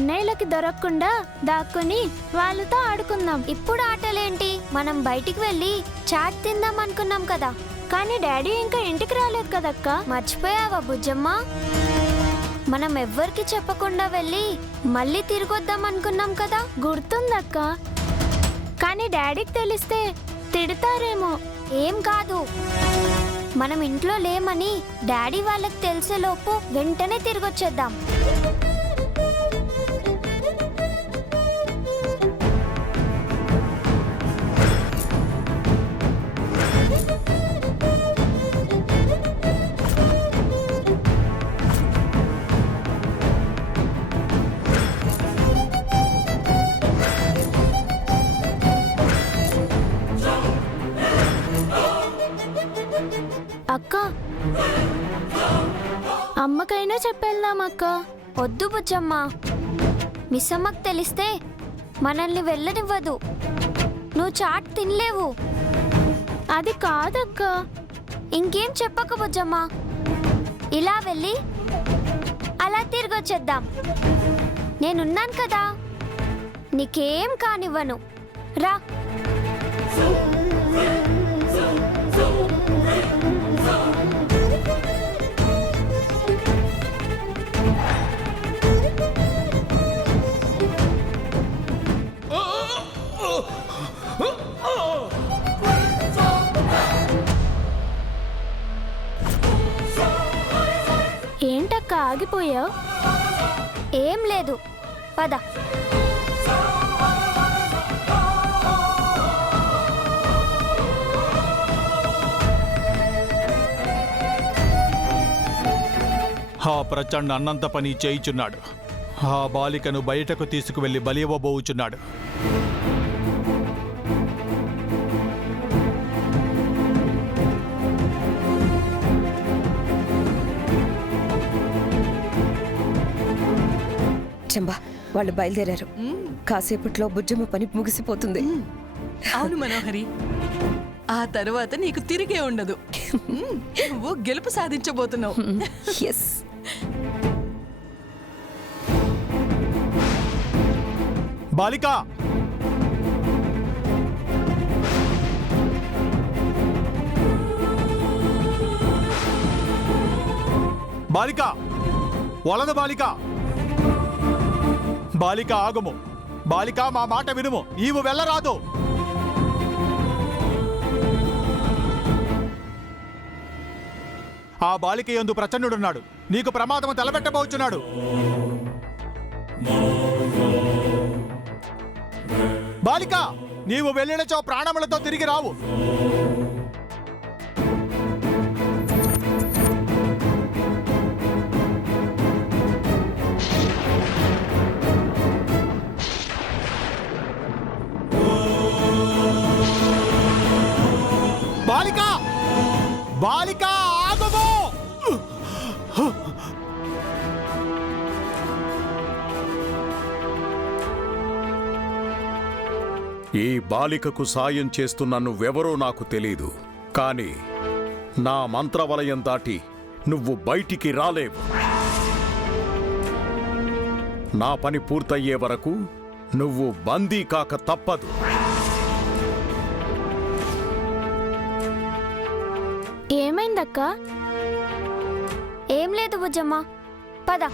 అన్నయ్యలకి దొరకకుండా దాక్కుని వాళ్ళతో ఆడుకుందాం. ఇప్పుడు ఆటలేంటి? మనం బయటికి వెళ్ళి చాట్ తిందాం అనుకున్నాం కదా. కానీ డాడీ ఇంకా ఇంటికి రాలేదు కదక్క. మర్చిపోయావా బుజ్జమ్మ? మనం ఎవ్వరికి చెప్పకుండా వెళ్ళి మళ్ళీ తిరిగొద్దాం అనుకున్నాం కదా. గుర్తుందక్క. కానీ డాడీకి తెలిస్తే తిడతారేమో. ఏం కాదు, మనం ఇంట్లో లేమని డాడీ వాళ్ళకి తెలిసేలోపు వెంటనే తిరిగొచ్చేద్దాం. అక్క, అమ్మకైనా చెప్పేద్దాం అక్క. వద్దు బుజ్జమ్మ, మిస్ అమ్మకు తెలిస్తే మనల్ని వెళ్ళనివ్వదు. నువ్వు చాట్ తినలేవు. అది కాదక్క. ఇంకేం చెప్పక బుజ్జమ్మ, ఇలా వెళ్ళి అలా తిరిగొచ్చేద్దాం. నేనున్నాను కదా, నీకేం కానివ్వను. రా. ఏంటక్క ఆగిపోయావు? ఏం లేదు, పద. ఆ ప్రచండ అన్నంత పని చేయుచున్నాడు. ఆ బాలికను బయటకు తీసుకువెళ్లి బలి ఇవ్వబోచున్నాడు. చంబా, వాళ్ళు బయలుదేరారు. కాసేపట్లో బుజ్జమ్మ పని ముగిసిపోతుంది. అవును మనోహరి, ఆ తర్వాత నీకు తిరిగే ఉండదు. నువ్వు గెలుపు సాధించబోతున్నావు. ఎస్. బాలిక, బాలిక, వలదు బాలిక. బాలిక ఆగుము. బాలిక, మా మాట వినుము. ఈవు వెళ్ళరాదు. ఆ బాలిక యందు ప్రచండుడున్నాడు. నీకు ప్రమాదము తలబెట్టబోచున్నాడు. బాలిక, నీవు వెళ్ళినచో ప్రాణములతో తిరిగి రావు. బాలిక, బాలిక ఆగుము. ఈ బాలికకు సాయం చేస్తున్న నువ్వెవరో నాకు తెలీదు, కానీ నా మంత్రవలయం దాటి నువ్వు బయటికి రాలేవు. నా పని పూర్తయ్యే వరకు నువ్వు బందీ కాక తప్పదు. ఏమైందక్క? ఏం లేదు బుజ్జమ్మ, పద.